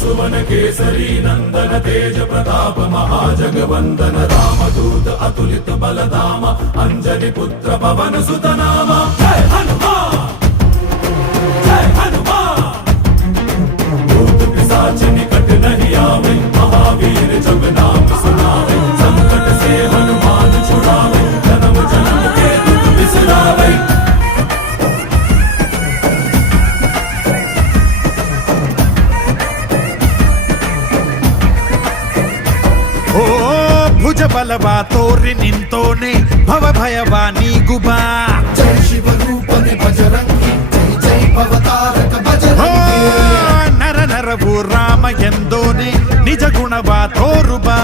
सुवन केसरी नंदन तेज प्रताप महाजगवंदन रामदूत अतुलित बलधाम अंजनी पुत्र पवन सुत नाम जय हनुमान जय हनुमान। भूत पिशाच निकट नहीं आवे महावीर जब नाम सुनावे संकट से हनुमान छुड़ावे जन्म जन्म के दुख बिसरावे। ಓ ಭುಜ ಬಲವಾ ತೋರಿ ನಿಂತೋನೆ ಭವ ಭಯವಾ ನೀಗುಬಾ जय शिव रूपने बजरंगी जय जय भवतारक बजरंगी। ನರ ನರವು ರಾಮ ಎಂದೋನೆ ನಿಜ ಗುಣವಾ ತೋರುಬಾ